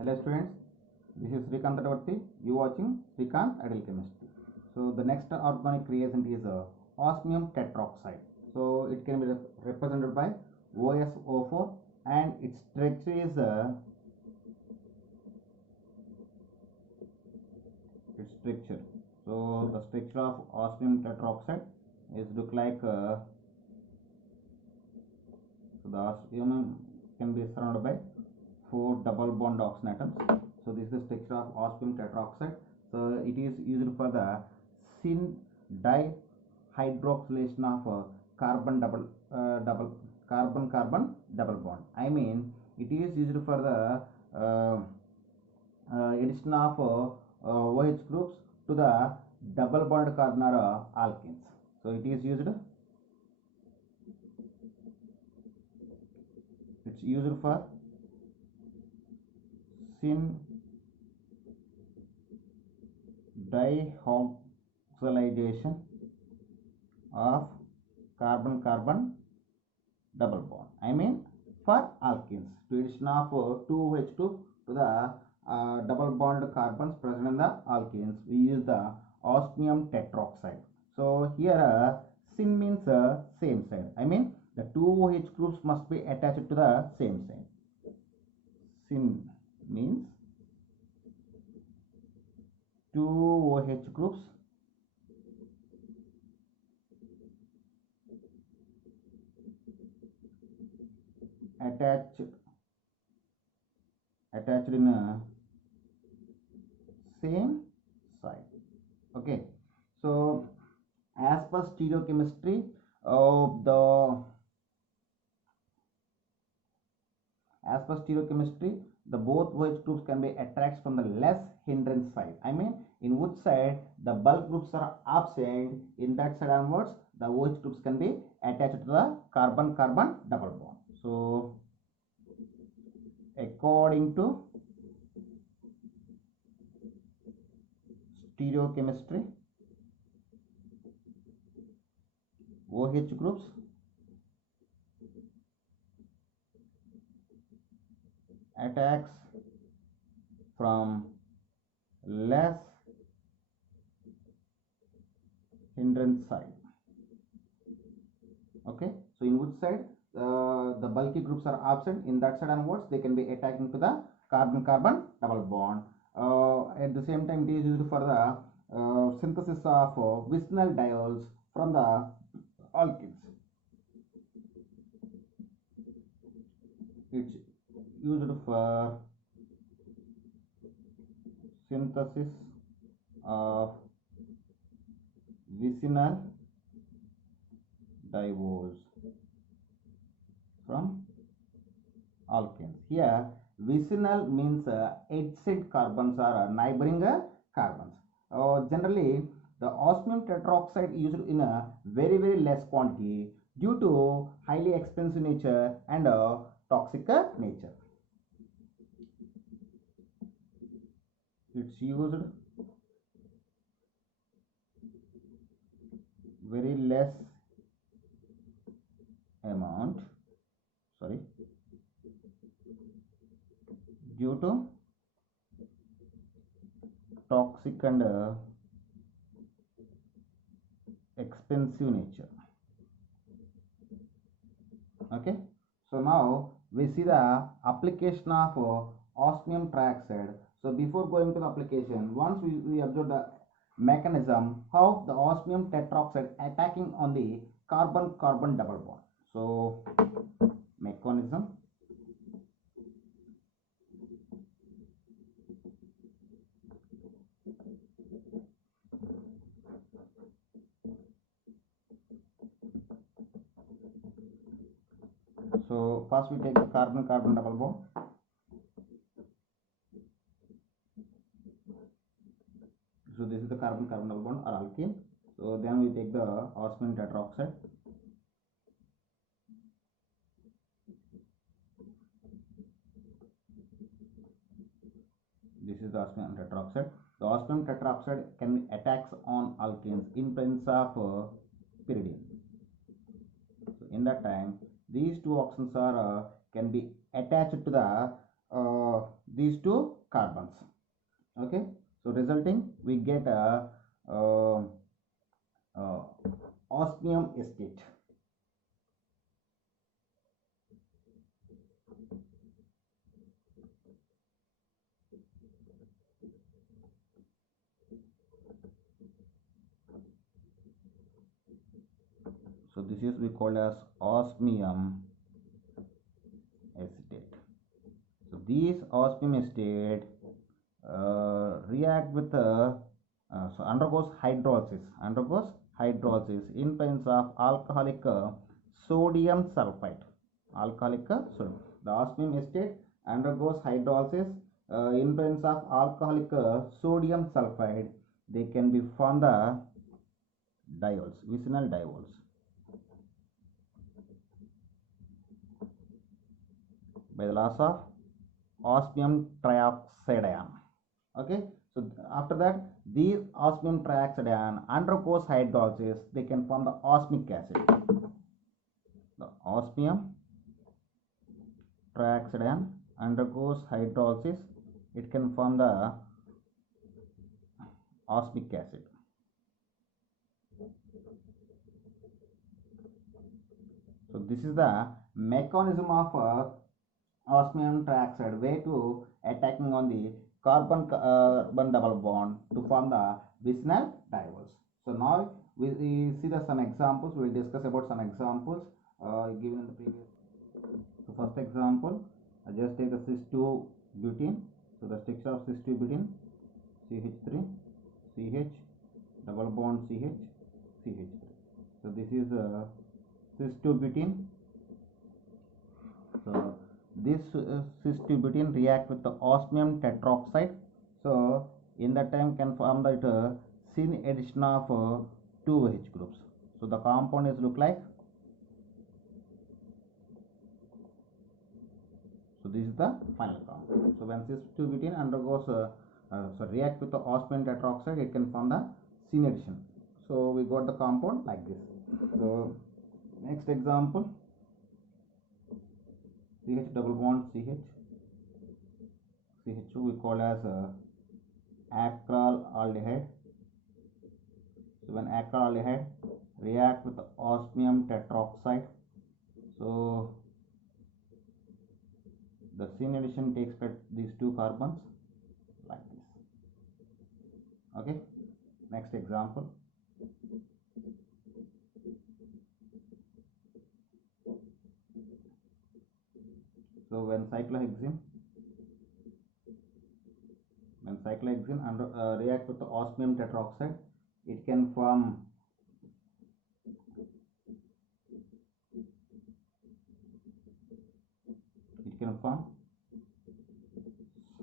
Hello students, this is Srikanth Tatavarti. You watching Srikanth Ideal Chemistry. So the next organic reagent is osmium tetroxide. So it can be represented by OSO4 and its structure is its structure. So the structure of osmium tetroxide is look like so the osmium can be surrounded by 4 double bond oxygen atoms. So this is the structure of osmium tetroxide. So it is used for the syn dihydroxylation of carbon carbon double bond. I mean it is used for the addition of OH groups to the double bond carbon or alkenes. So it is used. It's used for syn dihydroxylation of carbon double bond. I mean for alkenes, to addition of 2 OH group to the double bond carbons present in the alkenes, we use the osmium tetroxide. So here syn means same side. I mean the 2 OH groups must be attached to the same side. Syn means 2 OH groups attached in a same side. Okay, so as per stereochemistry, the both OH groups can be attracted from the less hindrance side. I mean in which side the bulk groups are absent, in that side onwards the OH groups can be attached to the carbon double bond. So according to stereochemistry, OH groups attacks from less hindrance side. Okay, so in which side the bulky groups are absent, in that side onwards they can be attacking to the carbon double bond. At the same time it is used for the synthesis of vicinal diols from the alkenes. It's used for synthesis of vicinal diols from alkenes. Here vicinal means adjacent carbons or neighboring carbons. Generally the osmium tetroxide used in a very less quantity due to highly expensive nature and toxic nature. It's used very less amount, due to toxic and expensive nature. Okay, so now we see the application of osmium trioxide. So before going to the application, once we observe the mechanism how the osmium tetroxide attacking on the carbon double bond. So mechanism. So first we take the carbon double bond. So this is the carbon double bond or alkene. So then we take the osmium tetroxide. This is the osmium tetroxide. The osmium tetroxide can attacks on alkenes in presence of pyridine. So in that time these two oxygens are can be attached to the these two carbons. Okay, so resulting we get a osmium estate. So this is we call as osmium acetate. So these osmium acetate react with so undergoes hydrolysis in presence of alcoholic sodium sulfite. Sodium. The osmium acetate undergoes hydrolysis in presence of alcoholic sodium sulfide. They can be formed the diols, vicinal diols, by the loss of osmium trioxide ion. Okay, so after that these osmium trioxide ion undergoes hydrolysis. They can form the osmic acid. The osmium trioxide ion undergoes hydrolysis. It can form the osmic acid. So this is the mechanism of osmium trioxide way to attacking on the carbon double bond to form the vicinal diols. So now we see some examples. We will discuss about some examples given in the previous. So first example, I just take the cis-2 butene. So the structure of cis-2 butene, CH3, CH, double bond CH, CH3. So this is cis-2 butene. So this cis-2 butene react with the osmium tetroxide. So in that time can form that syn addition of 2 H groups. So the compound is look like. So this is the final compound. So when cis-2 butene undergoes so react with the osmium tetroxide, it can form the syn addition. So we got the compound like this. So next example, CH double bond CH, CH2 we call as acrylaldehyde. So when acrylaldehyde react with the osmium tetroxide, so the syn addition takes place these two carbons like this. Okay, next example. So when cyclohexene react with the osmium tetroxide, it can form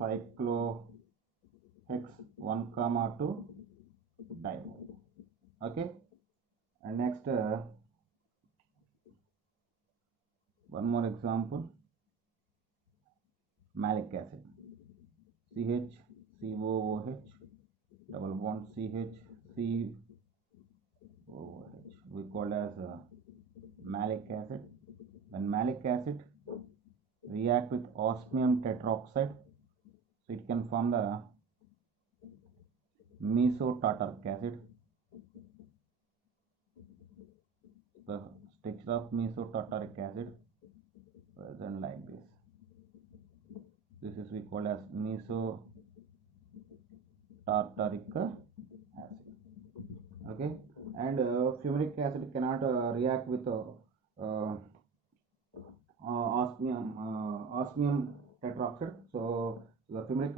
cyclohex 1,2 diol. Okay, and next one more example, malic acid, CH COOH double bond CH COOH, we call as malic acid. When malic acid react with osmium tetroxide, so it can form the mesotartaric acid. The structure of mesotartaric acid present like this. This is we call as mesotartaric acid. Okay, and fumaric acid cannot react with osmium tetroxide. So the fumaric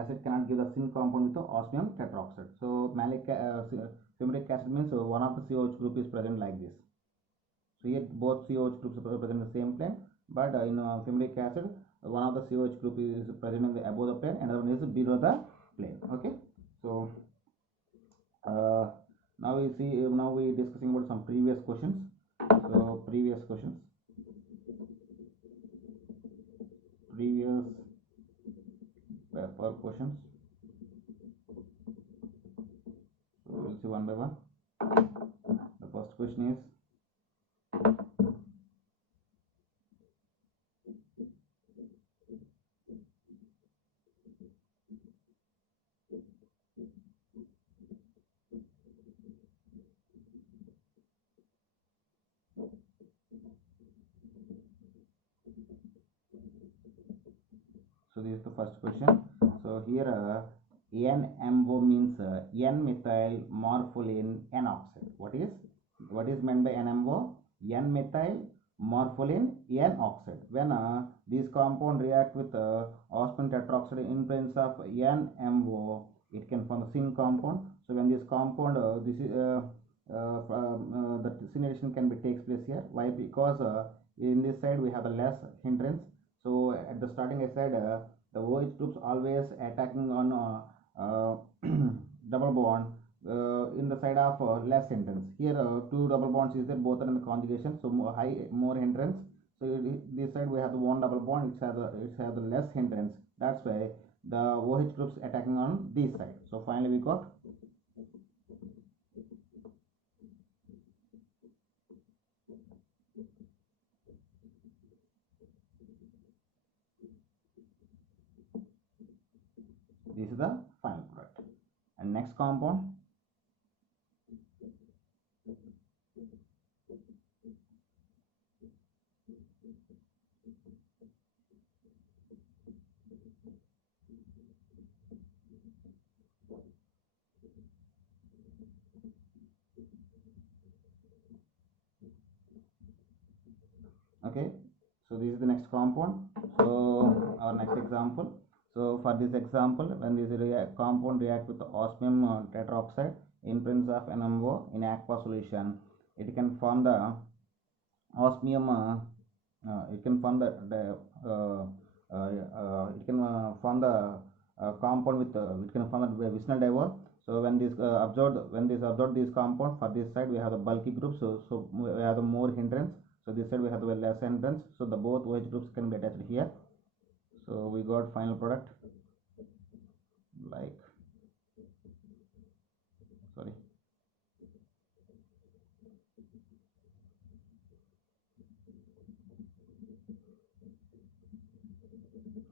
acid cannot give the syn compound with the osmium tetroxide. So fumaric acid means one of the COH group is present like this. So here both COH groups are present in the same plane, but in fumaric acid one of the COH group is present in the above the plane, and another one is below the plane. Okay, so now we discussing about some previous questions. So previous paper questions. So we'll see one by one. The first question is, So this is the first question. So here NMO means N-methyl morpholine N oxide. What is meant by NMO? N-methyl morpholine N oxide. When these compound react with osmium tetroxide in presence of NMO, it can form a syn compound. So when this compound the syn addition can be takes place here. Why? Because in this side we have a less hindrance. So at the starting I said the OH groups always attacking on double bond in the side of less hindrance. Here two double bonds is there, both are in the conjugation, so more hindrance. So this side we have the one double bond, it has the less hindrance. That's why the OH groups attacking on this side. So finally we got this is the final product. And next compound, okay. So this is the next compound. So our next example. So for this example, when this compound react with the osmium tetroxide in presence of NMO in aqua solution, it can form the osmium. It can form form the compound with it can form the Wisner diol. So when this absorbed this compound, for this side we have the bulky group. So we have the more hindrance. So this side we have the less hindrance. So the both OH groups can be attached here. So we got final product like sorry.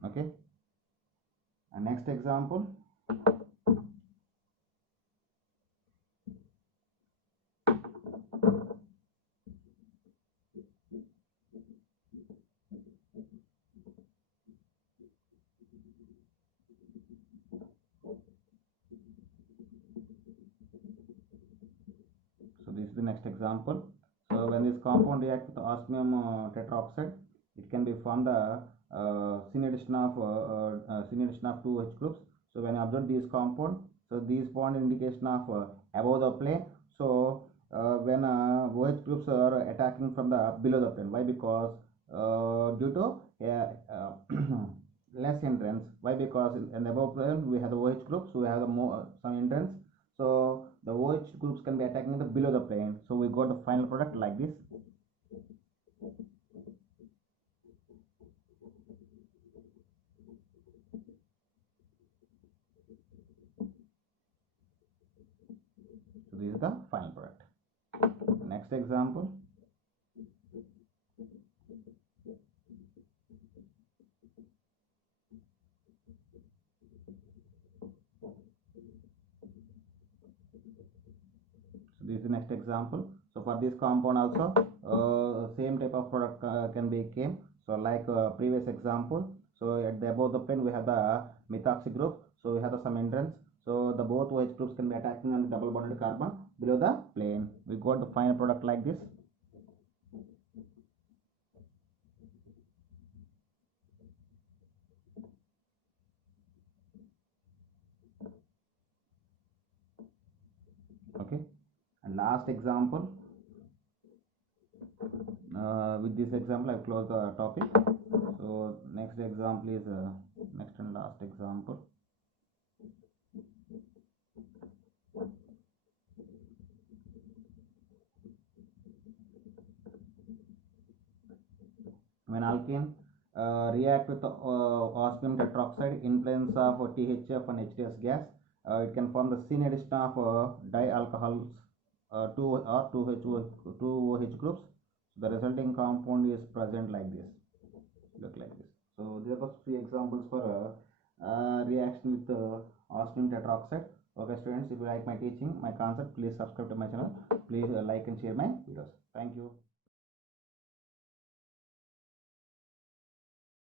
Okay. And next example. So this is the next example. So when this compound reacts with osmium tetroxide, it can be formed the syn addition of two H groups. So when you observe this compound, so these bond indication of above the plane. So when OH groups are attacking from the below the plane. Why? Because due to less hindrance. Why? Because in the above plane we have the OH groups, so we have the more some hindrance. So the OH groups can be attacking the below the plane. So we got the final product like this. So this is the final product. Next example. So this is the next example. So for this compound also same type of product can be came. So like previous example. So at the above the plane we have the methoxy group. So we have the some hindrance. So the both OH groups can be attacking on the double bonded carbon below the plane. We got the final product like this. Okay. And last example. With this example I close the topic. So next example is next and last example. When alkane react with osmium tetroxide in presence of THF and HDS gas, it can form the syn addition of dialcohols 2 OH groups. The resulting compound is present like this, look like this. So there are three examples for reaction with osmium tetroxide. Okay students, if you like my teaching, my concept, please subscribe to my channel. Please like and share my videos. Thank you.